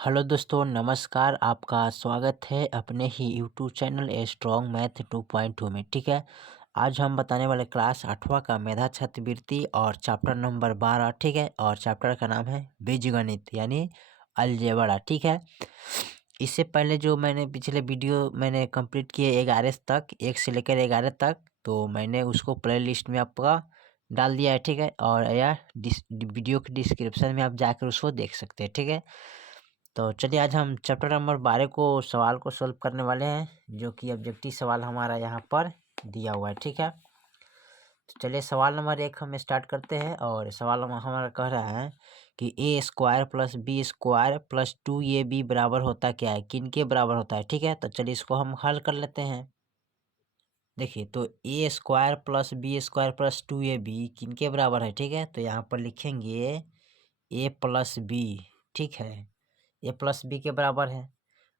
Hello दोस्तों, नमस्कार। आपका स्वागत है अपने ही YouTube channel A Strong Math 2.2 में। ठीक है, आज हम बताने वाले क्लास 8वां का मेधा छात्रवृत्ति और चैप्टर नंबर 12। ठीक है, और चैप्टर का नाम है बीजगणित यानी अलजेब्रा। ठीक है, इससे पहले जो मैंने पिछले वीडियो मैंने कंप्लीट किए 11 तक, 1 से लेकर 11 तक, तो मैंने उसको प्ले लिस्ट में आपका डाल दिया है। ठीक है, और यह वीडियो के डिस्क्रिप्शन में आप जाकर उसको देख सकते हैं। ठीक है, तो चलिए आज हम चैप्टर नंबर 12 को सवाल को सॉल्व करने वाले हैं, जो कि ऑब्जेक्टिव सवाल हमारा यहाँ पर दिया हुआ है। ठीक है, तो चलिए सवाल नंबर 1 हम स्टार्ट करते हैं। और सवाल हमारा कह रहा है कि A square plus B square plus 2ab बराबर होता क्या है, किन के बराबर होता है। ठीक है, तो चलिए इसको हम हल कर लेते हैं। देखिए, तो A square plus B square plus 2ab किन के बराबर है। ठीक है, तो यहाँ पर लिखेंगे ए प्लस बी। ठीक है, ए प्लस बी के बराबर है।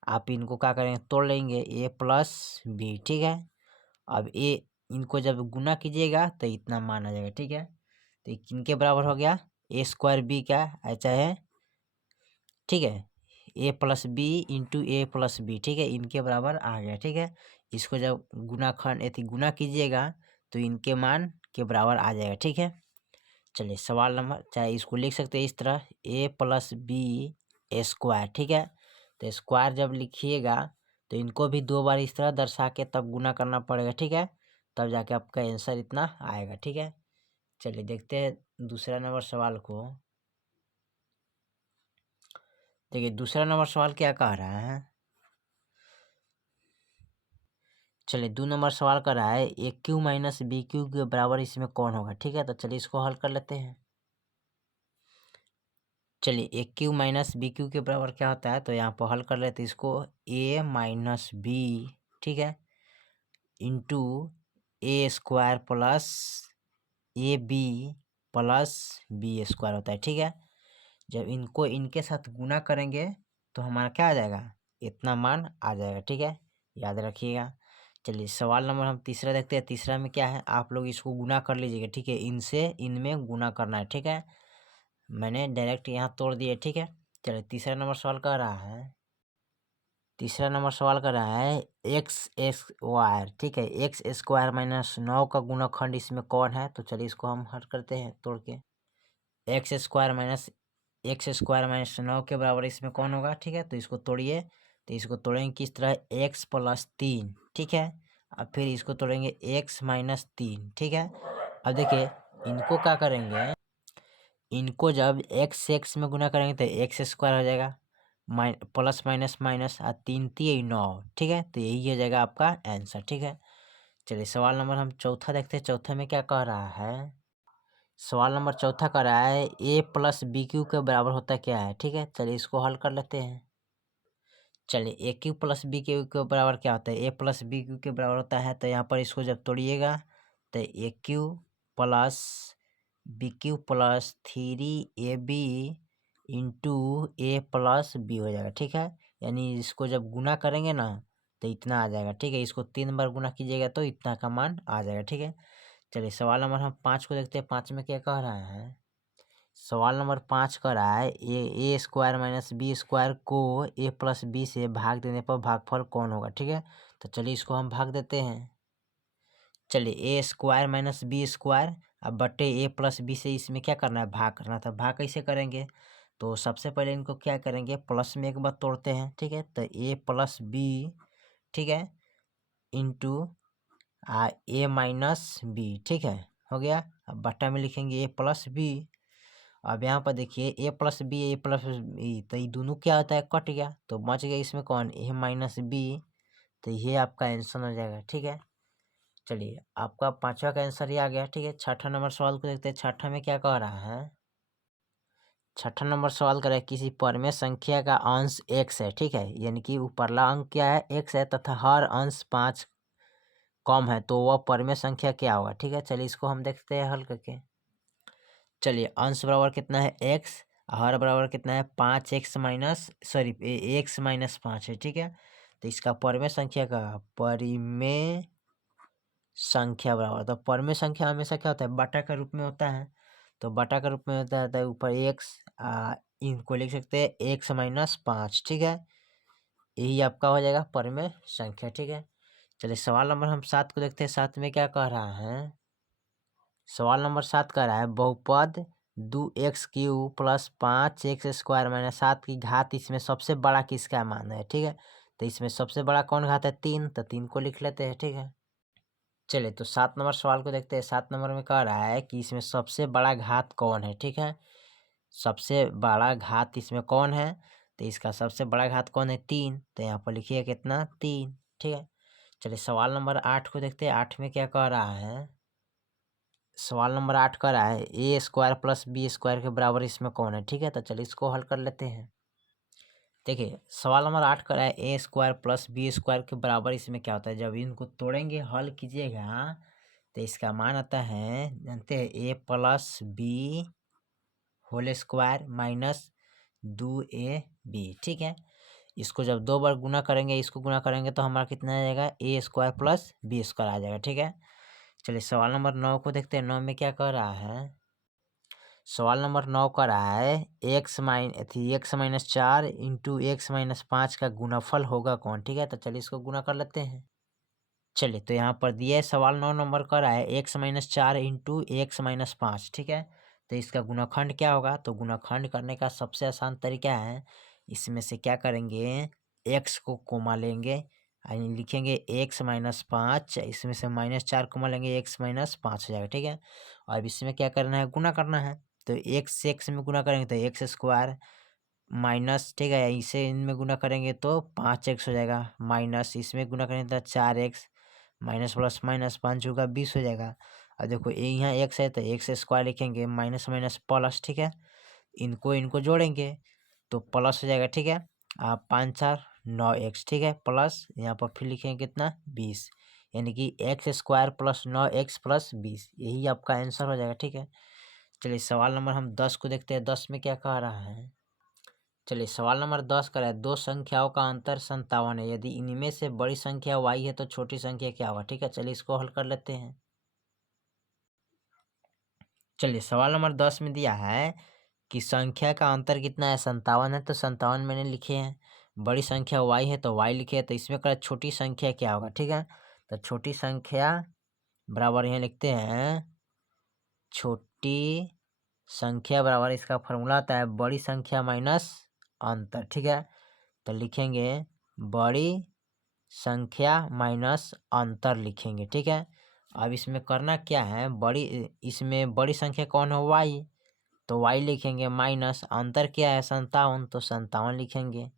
आप इनको क्या करेंगे, तोड़ लेंगे, ए प्लस बी। ठीक है, अब ए इनको जब गुना कीजिएगा तो इतना मान आ जाएगा। ठीक है, तो किनके बराबर हो गया, ए स्क्वायर बी का ऐसा है। ठीक है, ए plus B into A plus B. ठीक है, इनके बराबर आ गया। ठीक है, इसको जब गुना कीजिएगा तो इनके मान के बराबर आ जाएगा। ठीक है, चलिए सवाल नंबर, चाहे इसको लिख सकते हैं इस तरह, ए प्लस बी स्क्वायर। ठीक है, तो स्क्वायर जब लिखिएगा तो इनको भी 2 बार इस तरह दर्शा के तब गुना करना पड़ेगा। ठीक है, तब जाके आपका आंसर इतना आएगा। ठीक है, चलिए देखते हैं दूसरा नंबर सवाल को। देखिए दूसरा नंबर सवाल क्या कह रहा है। चलिए 2 नंबर सवाल कर रहा है ए क्यू माइनस बी क्यू के बराबर इसमें कौन होगा। ठीक है, तो चलिए इसको हल कर लेते हैं। चलिए ए क्यू माइनस बी क्यू के बराबर क्या होता है, तो यहाँ पर हल कर लेते हैं इसको, ए माइनस बी। ठीक है, into a square plus a b plus B square होता है। ठीक है, जब इनको इनके साथ गुना करेंगे तो हमारा क्या आ जाएगा, इतना मान आ जाएगा। ठीक है, याद रखिएगा। चलिए सवाल नंबर हम तीसरा देखते हैं। तीसरा में क्या है, आप लोग इसको गुना कर लीजिएगा। ठीक है, इनसे इनमें गुना करना है। ठीक है, मैंने डायरेक्ट यहाँ तोड़ दिया। ठीक है, चलिए तीसरा नंबर सवाल कर रहा है। तीसरा नंबर सवाल कर रहा है एक्स स्क्वायर। ठीक है, एक्स स्क्वायर माइनस 9 का गुणनखंड इसमें कौन है, तो चलिए इसको हम हल करते हैं तोड़ के। एक्स स्क्वायर माइनस 9 के बराबर इसमें कौन होगा। ठीक है, तो इसको तोड़िए, तो इसको तोड़ेंगे किस तरह, एक्स प्लस 3। ठीक है, अब फिर इसको तोड़ेंगे एक्स माइनस 3। ठीक है, अब देखिए इनको क्या करेंगे, इनको जब एक्स से एक्स में गुना करेंगे तो एक्स स्क्वायर हो जाएगा, प्लस माइनस माइनस, और 3 3 9। ठीक है, तो यही हो जाएगा आपका आंसर। ठीक है, चलिए सवाल नंबर हम चौथा देखते हैं। चौथा में क्या कह रहा है, सवाल नंबर चौथा कह रहा है ए प्लस बी क्यू के बराबर होता क्या है। ठीक है, चलिए इसको हल कर लेते हैं। चलिए ए क्यू प्लस बी क्यू के बराबर क्या होता है, ए प्लस बी क्यू के बराबर होता है, तो यहाँ पर इसको जब तोड़िएगा तो A cube plus B cube plus 3ab into A plus B हो जाएगा। ठीक है, यानी इसको जब गुना करेंगे ना तो इतना आ जाएगा। ठीक है, इसको 3 बार गुना कीजिएगा तो इतना का मान आ जाएगा। ठीक है, चलिए सवाल नंबर हम 5 को देखते हैं। 5 में क्या कह रहा है, सवाल नंबर 5 कह रहा है ए स्क्वायर माइनस बी स्क्वायर को ए प्लस बी से भाग देने पर भागफल कौन होगा। ठीक है, तो चलिए इसको हम भाग देते हैं। चलिए ए स्क्वायर माइनस बी स्क्वायर, अब बटे ए प्लस बी से इसमें क्या करना है, भाग करना था। भाग कैसे करेंगे, तो सबसे पहले इनको क्या करेंगे, प्लस में एक बार तोड़ते हैं। ठीक है, तो ए प्लस बी, ठीक है, इंटू ए माइनस बी। ठीक है, हो गया। अब बट्टा में लिखेंगे ए प्लस बी। अब यहाँ पर देखिए ए प्लस बी, ए प्लस बी, तो ये दोनों क्या होता है, कट गया, तो बच गया इसमें कौन, ए माइनस बी। तो ये आपका आंसर हो जाएगा। ठीक है, चलिए आपका 5वां का आंसर ही आ गया। ठीक है, छठा नंबर सवाल को देखते हैं। छठा में क्या कह रहा है, छठा नंबर सवाल कर रहा है किसी परमेय संख्या का अंश x है। ठीक है, यानी कि ऊपरला अंक क्या है, x है, तथा हर अंश 5 कम है, तो वह परमेय संख्या क्या होगा। ठीक है, चलिए इसको हम देखते हैं हल करके। चलिए अंश बराबर कितना है x, हर बराबर कितना है 5x minus sorry x minus 5 है। ठीक है, तो इसका परमेय संख्या का परिमेय संख्या बराबर, तो परमेय संख्या हमेशा क्या होता है, बटा के रूप में होता है। तो बटा के रूप में होता है ऊपर एक्स इनको लिख सकते हैं एक्स माइनस 5, ठीक है। यही आपका हो जाएगा परिमेय संख्या, ठीक है। चलिए सवाल नंबर हम 7 को देखते हैं। 7 में क्या कह रहा है? सवाल नंबर 7 कह रहा है बहुपद 2x³ प्लस 5x² माइनस 7 की घात इसमें सबसे बड़ा किसका मान है, ठीक है। तो इसमें सबसे बड़ा कौन घात है? 3, तो 3 को लिख लेते हैं, ठीक है। चलिए तो 7 नंबर सवाल को देखते हैं। 7 नंबर में कह रहा है कि इसमें सबसे बड़ा घात कौन है, ठीक है। सबसे बड़ा घात इसमें कौन है? तो इसका सबसे बड़ा घात कौन है? 3, तो यहाँ पर लिखिए कितना? 3, ठीक है। चलिए सवाल नंबर 8 को देखते हैं। 8 में क्या कह रहा है? सवाल नंबर 8 कह रहा है a² प्लस b² के बराबर इसमें कौन है, ठीक है। तो चलिए इसको हल कर लेते हैं। देखिए सवाल नंबर 8 कह रहा है a² प्लस b² के बराबर इसमें क्या होता है? जब इनको तोड़ेंगे, हल कीजिएगा, तो इसका मान आता है, जानते हैं, a plus b whole square minus 2ab, ठीक है। इसको जब 2 बार गुना करेंगे, इसको गुना करेंगे, तो हमारा कितना आ जाएगा? a² प्लस b² आ जाएगा, ठीक है। चलिए सवाल नंबर 9 को देखते हैं। 9 में क्या कह रहा है? सवाल नंबर 9 कह रहा है x minus 4 into x minus 5 का गुणाफल होगा कौन, ठीक है। तो चलिए इसको गुना कर लेते हैं। चलिए तो यहाँ पर दिया है, सवाल 9 नंबर कर रहा है x minus 4 into x minus 5, ठीक है। तो इसका गुणाखंड क्या होगा? तो गुणाखंड करने का सबसे आसान तरीका है, इसमें से क्या करेंगे, x को कोमा लेंगे, यानी लिखेंगे x माइनस 5, इसमें से माइनस 4 कोमा लेंगे, x माइनस 5 हो जाएगा, ठीक है। और अब इसमें क्या करना है? गुना करना है। तो x से x में गुना करेंगे तो x² माइनस, ठीक है, इसे इनमें गुना करेंगे तो 5x हो जाएगा, माइनस इसमें गुना करेंगे तो 4x, माइनस प्लस माइनस 5 होगा 20 हो जाएगा। और देखो ये यहाँ x है तो x² लिखेंगे, माइनस माइनस प्लस, ठीक है। इनको इनको जोड़ेंगे तो प्लस हो जाएगा, ठीक है। 5 4 9x, ठीक है, प्लस यहाँ पर फिर लिखेंगे कितना? 20, यानी कि x² प्लस 9x प्लस 20, यही आपका आंसर हो जाएगा, ठीक है। चलिए सवाल नंबर हम 10 को देखते हैं। 10 में क्या कह रहा है? चलिए सवाल नंबर 10 का है दो संख्याओं का अंतर 57 है, यदि इनमें से बड़ी संख्या y है तो छोटी संख्या क्या होगा, ठीक है। चलिए इसको हल कर लेते हैं। चलिए सवाल नंबर 10 में दिया है कि संख्या का अंतर कितना है? 57 है, तो 57 मैंने लिखे हैं। बड़ी संख्या y है तो y लिखे, तो इसमें क्या छोटी संख्या क्या होगा, ठीक है। तो छोटी संख्या बराबर यहाँ लिखते हैं, छोटी संख्या बराबर इसका फॉर्मूला आता है बड़ी संख्या माइनस अंतर, ठीक है। तो लिखेंगे बड़ी संख्या माइनस अंतर लिखेंगे, ठीक है। अब इसमें करना क्या है? इसमें बड़ी संख्या कौन है? y, तो y लिखेंगे, माइनस अंतर क्या है? 57, तो 57 लिखेंगे,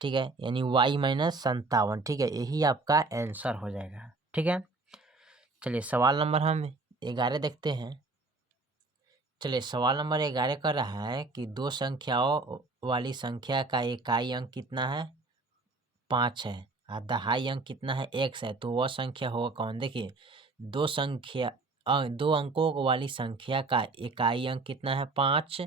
ठीक है, यानी y माइनस 57, ठीक है। यही आपका आंसर हो जाएगा, ठीक है। चलिए सवाल नंबर हम 11 देखते हैं। चलिए सवाल नंबर 11 कर रहा है कि दो संख्याओं वाली संख्या का इकाई अंक कितना है? 5 है, और दहाई अंक कितना है? x है, तो वह संख्या होगा कौन? देखिए दो अंकों वाली संख्या का इकाई अंक कितना है? 5,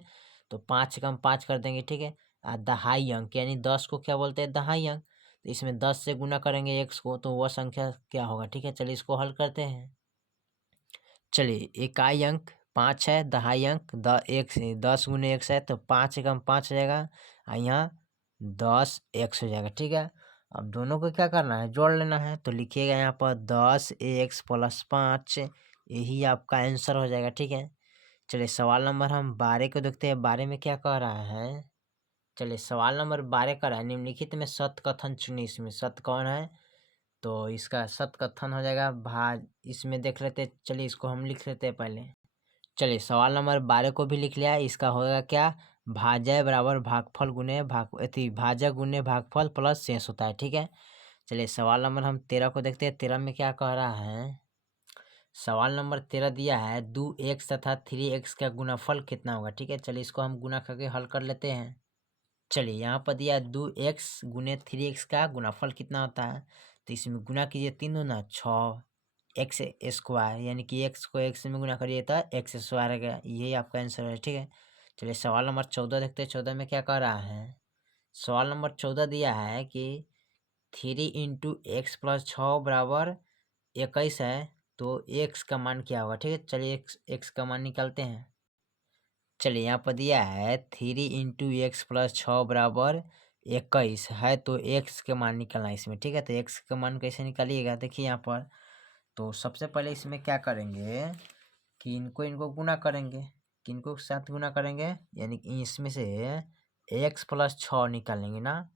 तो 5 का हम 5 कर देंगे, ठीक है। और दहाई अंक यानी 10 को क्या बोलते हैं? दहाई अंक, तो इसमें 10 से गुना करेंगे x को, तो वह संख्या क्या होगा, ठीक है। चलिए इसको हल करते हैं। चलिए इकाई अंक 5 है, दहाई अंक 10 गुने x है, तो 5 का 5 हो जाएगा, और यहाँ 10x हो जाएगा, ठीक है। अब दोनों को क्या करना है? जोड़ लेना है, तो लिखिएगा यहाँ पर 10x प्लस 5, यही आपका आंसर हो जाएगा, ठीक है। चलिए सवाल नंबर हम 12 को देखते हैं। 12 में क्या कह रहा है? चलिए सवाल नंबर 12 का रहा है निम्नलिखित में सत्य कथन चुनिए। इसमें सत्य कौन है? तो इसका सत्य कथन हो जाएगा इसमें देख लेते, चलिए इसको हम लिख लेते हैं पहले। चलिए सवाल नंबर 12 को भी लिख लिया। इसका होगा क्या? भाज्य बराबर भागफल गुने भाज्य गुने भागफल प्लस शेष होता है, ठीक है। चलिए सवाल नंबर हम 13 को देखते हैं। 13 में क्या कह रहा है? सवाल नंबर 13 दिया है 2x तथा 3x का गुणाफल कितना होगा, ठीक है। चलिए इसको हम गुना करके हल कर लेते हैं। चलिए यहाँ पर दिया 2x गुने 3x का गुणाफल कितना होता है? तो इसमें गुना कीजिए 3 दूना 6 x², यानी कि x को x में गुना करिए तो x² आएगा, यही आपका आंसर है, ठीक है। चलिए सवाल नंबर 14 देखते हैं। 14 में क्या कह रहा है? सवाल नंबर 14 दिया है कि 3 इंटू एक्स प्लस 6 बराबर 21 है, तो x का मान क्या होगा, ठीक है। चलिए x का मान निकालते हैं। चलिए यहाँ पर दिया है 3 × x + 6 = 21 है, तो x के मान निकालना है इसमें, ठीक है। तो x का मान कैसे निकालिएगा, देखिए यहाँ पर। तो सबसे पहले इसमें क्या करेंगे कि इनको इनको गुना करेंगे, किनको के साथ गुना करेंगे, यानी कि इसमें से x + 6 निकालेंगे ना,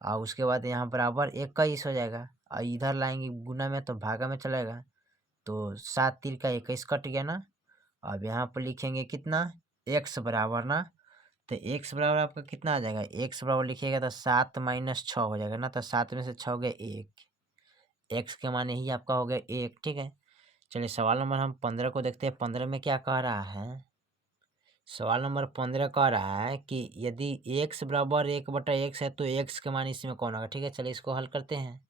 और उसके बाद यहाँ बराबर 21 हो जाएगा, और इधर लाएंगे गुना में तो भागा में चलेगा, तो 7 3 का 21 कट गया ना। अब यहाँ पर लिखेंगे कितना, x बराबर ना, तो x बराबर आपका कितना आ जाएगा, x बराबर लिखिएगा तो 7 - 6 हो जाएगा ना, तो 7 में से 6 हो गया 1, x के मान यही आपका हो गया 1, ठीक है। चलिए सवाल नंबर हम 15 को देखते हैं। 15 में क्या कह रहा है, सवाल नंबर 15 कह रहा है कि यदि x बराबर 1/x है तो x के मान इसमें कौन होगा, ठीक है। चलिए इसको हल करते हैं।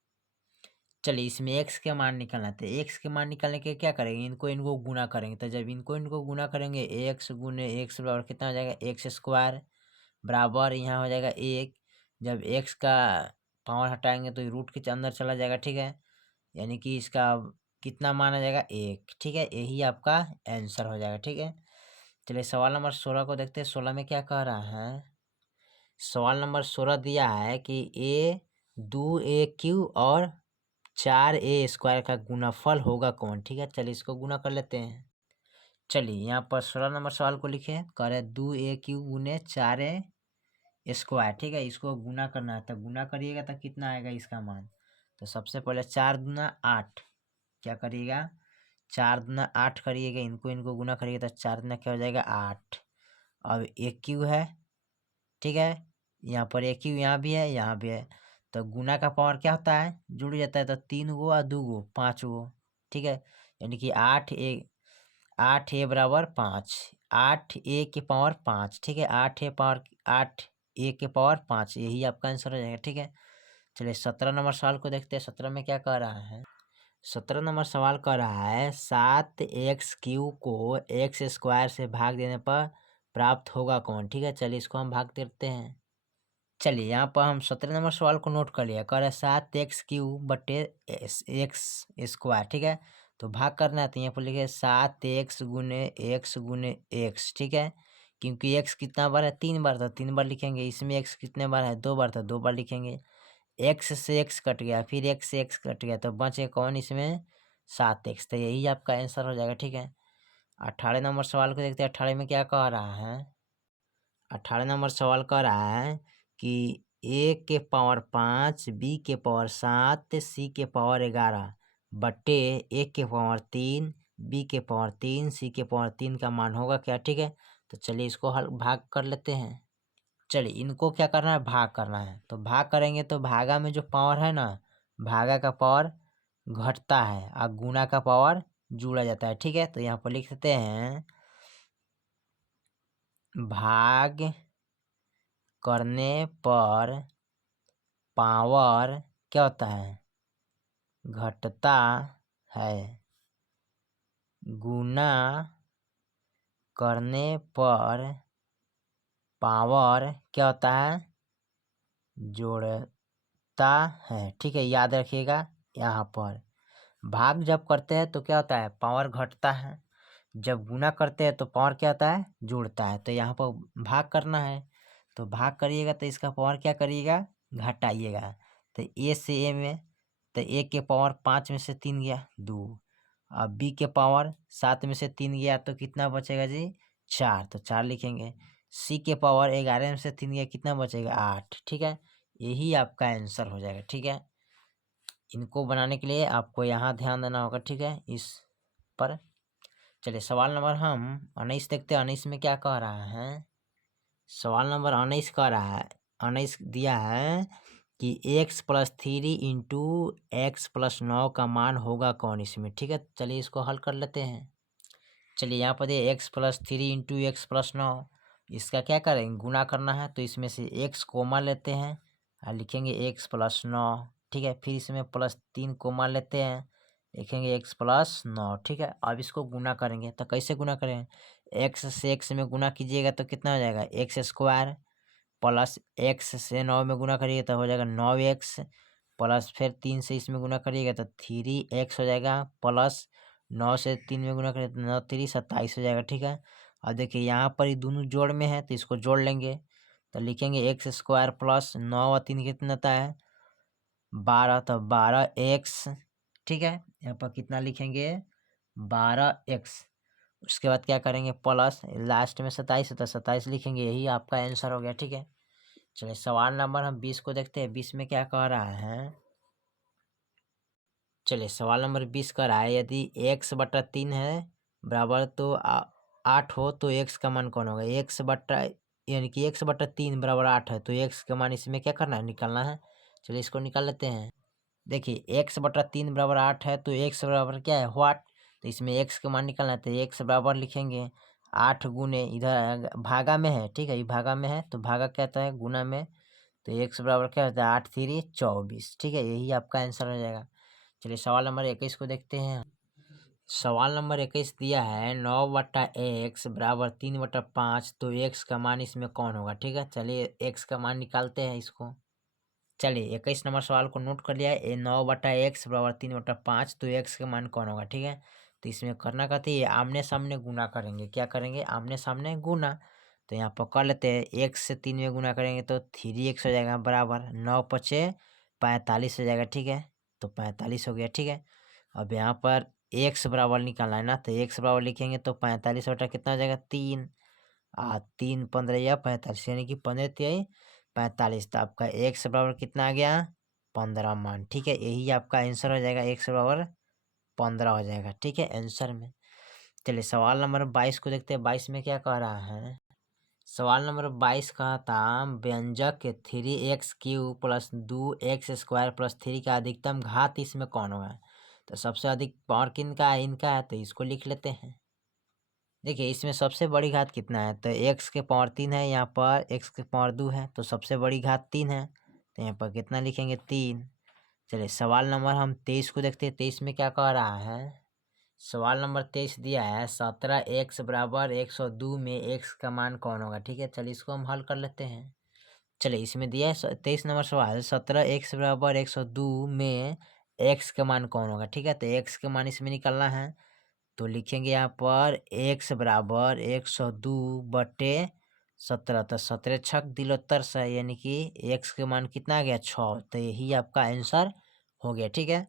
चलिए इसमें x के मान निकालना है, तो x के मान निकालने के क्या करेंगे, इनको इनको गुना करेंगे, तो जब इनको इनको गुना करेंगे x गुने x बराबर कितना हो जाएगा, x² बराबर यहाँ हो जाएगा 1। जब x का पावर हटाएंगे तो रूट के अंदर चला जाएगा, ठीक है, यानी कि इसका कितना मान आ जाएगा 1, ठीक है। यही आपका आंसर हो जाएगा, ठीक है। चलिए सवाल नंबर 16 को देखते हैं। 16 में क्या कह रहा है, सवाल नंबर 16 दिया है कि a2aq और 4a² का गुणाफल होगा कौन, ठीक है। चलिए इसको गुना कर लेते हैं। चलिए यहाँ पर 16 नंबर सवाल को लिखे, कह रहे 2aq गुने 4a², ठीक है। इसको गुना करना है, तो गुना करिएगा तो कितना आएगा इसका मान। तो सबसे पहले 4 दूना 8, क्या करिएगा, 4 दूना 8 करिएगा, इनको इनको गुना करिएगा तो 4 दूना क्या हो जाएगा 8। अब aq है, ठीक है, यहाँ पर aq यहाँ भी है यहाँ भी है, तो गुना का पावर क्या होता है, जुड़ जाता है, तो 3 गो और 2 गो 5 गो, ठीक है, यानी कि 8a बराबर 5, 8a के पावर 5, ठीक है, 8a के पावर 5, यही आपका आंसर हो जाएगा, ठीक है। चलिए 17 नंबर सवाल को देखते हैं। 17 में क्या कह रहा है, 17 नंबर सवाल कह रहा है 7x³ को x² से भाग देने पर प्राप्त होगा कौन, ठीक है। चलिए इसको हम भाग देते हैं। चलिए यहाँ पर हम 17 नंबर सवाल को नोट कर लिया, कह रहा है 7x³ / x², ठीक है। तो भाग करना है, तो यहाँ पर लिखे 7x गुने x, ठीक है, क्योंकि x कितना बार है, 3 बार, था 3 बार लिखेंगे। इसमें x कितने बार है, 2 बार, था 2 बार लिखेंगे। x से x कट गया, फिर x से x कट गया, तो बचे कौन इसमें 7x, तो यही आपका आंसर हो जाएगा, ठीक है। 18 नंबर सवाल को देखते हैं। 18 में क्या कह रहा है, 18 नंबर सवाल कह रहा है कि a के पावर 5, b के पावर 7, c के पावर 11 बटे a के पावर 3, b के पावर 3, c के पावर 3 का मान होगा क्या, ठीक है। तो चलिए इसको हल भाग कर लेते हैं। चलिए इनको क्या करना है, भाग करना है, तो भाग करेंगे तो भागा में जो पावर है ना, भागा का पावर घटता है और गुना का पावर जुड़ा जाता है, ठीक है। तो यहाँ पर लिख देते हैं, भाग करने पर पावर क्या होता है, घटता है, गुना करने पर पावर क्या होता है, जोड़ता है, ठीक है, याद रखिएगा। यहाँ पर भाग जब करते हैं तो क्या होता है, पावर घटता है, जब गुना करते हैं तो पावर क्या होता है, जुड़ता है। तो यहाँ पर भाग करना है, तो भाग करिएगा तो इसका पावर क्या करिएगा, घटाइएगा। तो a से a में, तो a के पावर 5 में से 3 गया 2, अब b के पावर 7 में से 3 गया तो कितना बचेगा जी 4, तो 4 लिखेंगे। c के पावर 11 में से 3 गया, कितना बचेगा 8, ठीक है। यही आपका आंसर हो जाएगा, ठीक है। इनको बनाने के लिए आपको यहाँ ध्यान देना होगा, ठीक है, इस पर। चलिए सवाल नंबर हम 19 देखते हैं। 19 में क्या कह रहा है, सवाल नंबर 19 कह रहा है, 19 दिया है कि x+3 × x+9 का मान होगा कौन इसमें, ठीक है। चलिए इसको हल कर लेते हैं। चलिए यहाँ पर x+3 × x+9, इसका क्या करेंगे, गुना करना है, तो इसमें से x कोमा लेते हैं और लिखेंगे x+9, ठीक है। फिर इसमें +3 कोमा लेते हैं, लिखेंगे x+9, ठीक है। अब इसको गुना करेंगे, तो कैसे गुना करेंगे, x से x में गुना कीजिएगा तो कितना हो जाएगा x² प्लस x से 9 में गुना करिएगा तो हो जाएगा 9x, प्लस फिर 3 से इसमें गुना करिएगा तो 3x हो जाएगा, प्लस 9 से 3 में गुना करिए तो 9 3 27 हो जाएगा, ठीक है। और देखिए यहाँ पर ये दोनों जोड़ में है तो इसको जोड़ लेंगे, तो लिखेंगे एक्स स्क्वायर प्लस 9 और 3 कितना होता है 12, तो 12x, ठीक है। यहाँ पर कितना लिखेंगे 12x। उसके बाद क्या करेंगे प्लस लास्ट में 27 है तो 27 लिखेंगे, यही आपका आंसर हो गया, ठीक है। चलिए सवाल नंबर हम 20 को देखते हैं। 20 में क्या कह रहा है, चलिए सवाल नंबर 20 कह रहा है यदि x/3 है बराबर तो 8 हो तो x का मान कौन होगा। x बट्टा यानी कि x/3 बराबर 8 है तो x का मान इसमें क्या करना है निकालना है। चलिए इसको निकाल लेते हैं। देखिए x/3 बराबर 8 है तो x बराबर क्या है व्हाट, तो इसमें x का मान निकालना है तो x बराबर लिखेंगे 8 गुने इधर भागा में है, ठीक है, ये भागा में है तो भागा कहता है गुना में, तो x बराबर क्या होता है 8 3 24, ठीक है, यही आपका आंसर हो जाएगा। चलिए सवाल नंबर 21 को देखते हैं। सवाल नंबर 21 दिया है 9/x बराबर 3/5 तो x का मान इसमें कौन होगा, ठीक है। चलिए x का मान निकालते हैं इसको। चलिए 21 नंबर सवाल को नोट कर लिया है। 9/x बराबर 3/5 तो x का मान कौन होगा, ठीक है। तो इसमें करना कहते हैं आमने सामने गुना करेंगे, क्या करेंगे आमने सामने गुना, तो यहाँ पर कर लेते हैं। x से 3 में गुना करेंगे तो 3x हो जाएगा बराबर 9×5 45 हो जाएगा, ठीक है, तो 45 हो गया, ठीक है। अब यहाँ पर x बराबर निकालना है ना, तो x बराबर लिखेंगे तो 45 बटा कितना हो जाएगा 3, 3 15 या 45 यानी कि 15 तिहाई 45, तो आपका x बराबर कितना आ गया 15 मान, ठीक है, यही आपका आंसर हो जाएगा, x बराबर 15 हो जाएगा, ठीक है आंसर में। चलिए सवाल नंबर 22 को देखते हैं। 22 में क्या कह रहा है, सवाल नंबर 22 कहा था व्यंजक 3x³ प्लस 2x² प्लस 3 का अधिकतम घात इसमें कौन होगा। तो सबसे अधिक पावर किनका है, इनका है, तो इसको लिख लेते हैं। देखिए इसमें सबसे बड़ी घात कितना है, तो x के पावर 3 है, यहाँ पर x के पावर 2 है, तो सबसे बड़ी घात 3 है, तो यहाँ पर कितना लिखेंगे 3। चलिए सवाल नंबर हम 23 को देखते हैं। 23 में क्या कह रहा है, सवाल नंबर 23 दिया है 17x बराबर 102 में x का मान कौन होगा, ठीक है। चलिए इसको हम हल कर लेते हैं। चलिए इसमें दिया है 23 नंबर सवाल 17x बराबर 102 में x का मान कौन होगा, ठीक है, तो x का मान इसमें निकालना है, तो लिखेंगे यहाँ पर x बराबर 102/17, तो 17 छक 73 यानी कि x के मान कितना आ गया 6, तो यही आपका आंसर हो गया, ठीक है।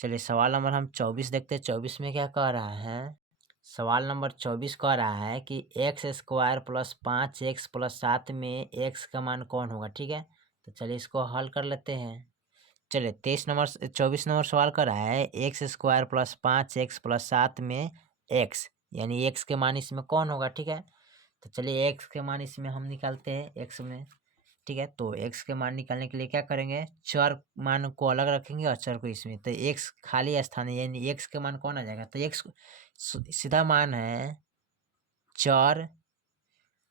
चलिए सवाल नंबर हम 24 देखते हैं। 24 में क्या कह रहा है, सवाल नंबर 24 कह रहा है कि x² प्लस 5x प्लस 7 में x का मान कौन होगा, ठीक है, तो चलिए इसको हल कर लेते हैं। चलिए 24 नंबर सवाल कर रहा है x² प्लस 5x प्लस 7 में x, यानी x के मान इसमें कौन होगा, ठीक है। तो चलिए x के मान इसमें हम निकालते हैं x में, ठीक है। तो x के मान निकालने के लिए क्या करेंगे, चर मान को अलग रखेंगे और चर को इसमें, तो x खाली स्थान है यानी x के मान कौन आ जाएगा, तो x सीधा मान है चर,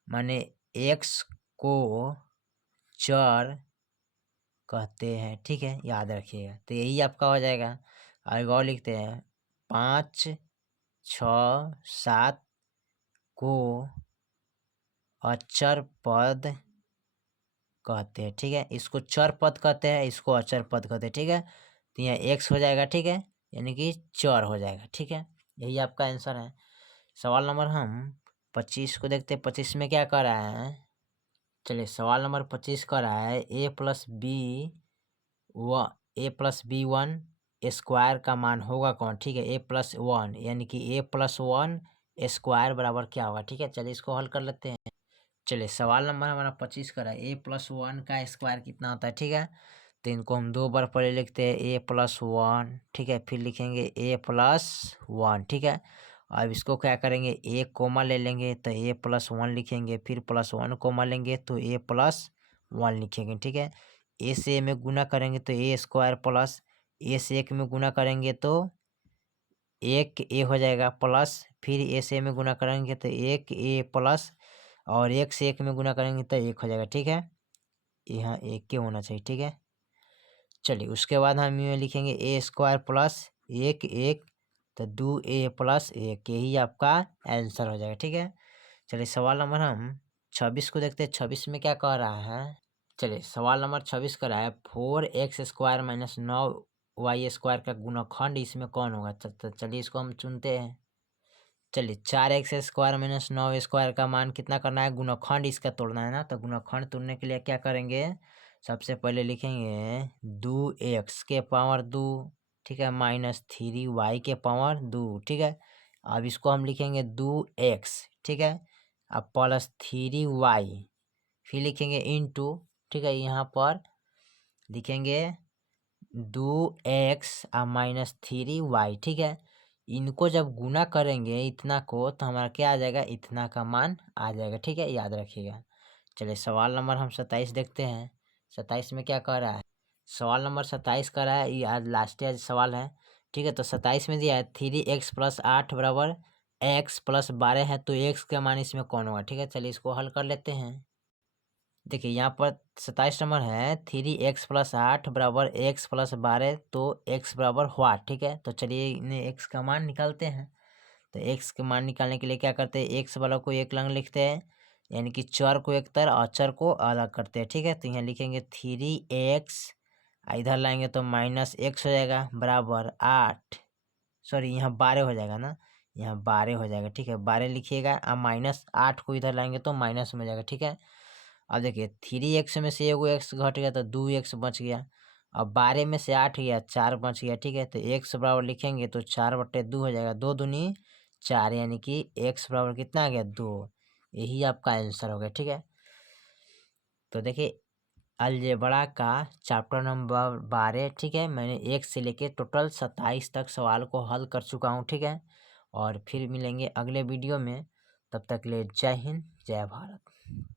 माने x को चर कहते हैं, ठीक है, याद रखिएगा, तो यही आपका हो जाएगा। आगे और लिखते हैं 5 6 7 को अचर पद कहते हैं, ठीक है, इसको चर पद कहते हैं, इसको अचर पद कहते हैं, ठीक है, तो यहाँ x हो जाएगा, ठीक है, यानी कि चर हो जाएगा, ठीक है, यही आपका आंसर है। सवाल नंबर हम 25 को देखते हैं। 25 में क्या कर रहा है, चलिए सवाल नंबर 25 कर रहा है a+b1 का मान होगा कौन, ठीक है, a+1 यानी कि a+1² बराबर क्या होगा, ठीक है। चलिए इसको हल कर लेते हैं। चलिए सवाल नंबर हमारा 25 का है a+1 का स्क्वायर कितना होता है, ठीक है, तो इनको हम 2 बार पहले लिखते हैं a+1, ठीक है, फिर लिखेंगे a+1, ठीक है। अब इसको क्या करेंगे एक कोमा ले लेंगे तो a+1 लिखेंगे, फिर +1 कोमा लेंगे तो a+1 लिखेंगे, ठीक है। a से a में गुना करेंगे तो a² प्लस a से 1 में गुना करेंगे तो 1a हो जाएगा, प्लस फिर a से a में गुना करेंगे तो 1a प्लस, और 1 से 1 में गुना करेंगे तो 1 हो जाएगा, ठीक है, यहाँ 1 के होना चाहिए, ठीक है। चलिए उसके बाद हम ये लिखेंगे a² प्लस 1 तो 2a प्लस 1, यही आपका आंसर हो जाएगा, ठीक है। चलिए सवाल नंबर हम 26 को देखते हैं। 26 में क्या कह रहा है, चलिए सवाल नंबर 26 कह रहा है 4x² माइनस 9y² का गुणनखंड इसमें कौन होगा, तो चलिए इसको हम चुनते हैं। चलिए 4x² माइनस 9 का मान कितना करना है, गुणनखंड इसका तोड़ना है ना। तो गुणनखंड तोड़ने के लिए क्या करेंगे, सबसे पहले लिखेंगे 2x के पावर 2, ठीक है, माइनस 3y के पावर 2, ठीक है। अब इसको हम लिखेंगे 2x, ठीक है, अब प्लस 3y, फिर लिखेंगे इंटू, ठीक है, यहाँ पर लिखेंगे 2x और माइनस 3y, ठीक है। इनको जब गुना करेंगे इतना को तो हमारा क्या आ जाएगा, इतना का मान आ जाएगा, ठीक है, याद रखिएगा। चलिए सवाल नंबर हम 27 देखते हैं। 27 में क्या कह रहा है, सवाल नंबर 27 कह रहा है, ये आज लास्ट आज सवाल है, ठीक है। तो 27 में दिया है 3x + 8 बराबर x + 12 है, तो x का मान इसमें कौन होगा, ठीक है। चलिए इसको हल कर लेते हैं। देखिए यहाँ पर 27 नंबर है 3x + 8 बराबर x + 12, तो x बराबर हुआ, ठीक है। तो चलिए इन्हें x का मान निकालते हैं। तो x का मान निकालने के लिए क्या करते हैं, x वाला को एक लंग लिखते हैं, यानी कि चर को एक तरफ और चर को अलग करते हैं, ठीक है। तो यहाँ लिखेंगे 3x, इधर लाएंगे तो -x हो जाएगा बराबर 8, सॉरी यहाँ 12 हो जाएगा ना, यहाँ 12 हो जाएगा, ठीक है, 12 लिखिएगा। और -8 को इधर लाएंगे तो माइनस में हो जाएगा, ठीक है। अब देखिए 3x में से एगो x घट गया तो 2x बच गया। अब 12 में से 8 गया 4 बच गया, ठीक है। तो x बराबर लिखेंगे तो 4/2 हो जाएगा, 2 दूनी 4, यानी कि x बराबर कितना आ गया, 2। यही आपका आंसर हो गया, ठीक है। तो देखिए अलजेब्रा का चैप्टर नंबर 12, ठीक है, मैंने 1 से लेके टोटल 27 तक सवाल को हल कर चुका हूँ, ठीक है। और फिर मिलेंगे अगले वीडियो में, तब तक के लिए जय हिंद जय भारत।